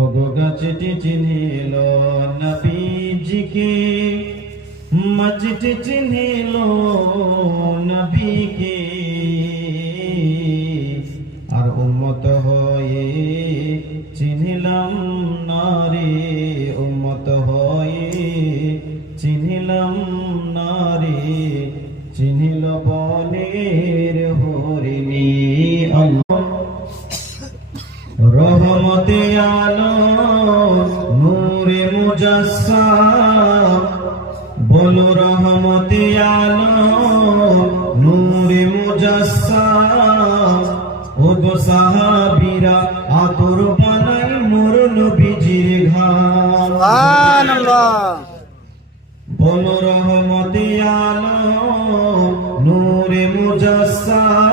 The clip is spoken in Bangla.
ওগো গাছটি চিনিল নবীজিকে, মজটি চিনিল নবীকে, আর উম্মত হয়ে চিনিলাম না রে, উম্মত হয়ে চিনিলাম না রে, চিনিল বনের হরিণী। আল্লাহ রহমতে আলম নূরে মুজাসসাম, বলো রহমতে আলম নূরে মুজাসসাম। ওগো সাহাবীরা আতর বানাই মোর নবীজির ঘাম। সুবহানাল্লাহ। বলো রহমতে আলম নূরে মুজাসসাম,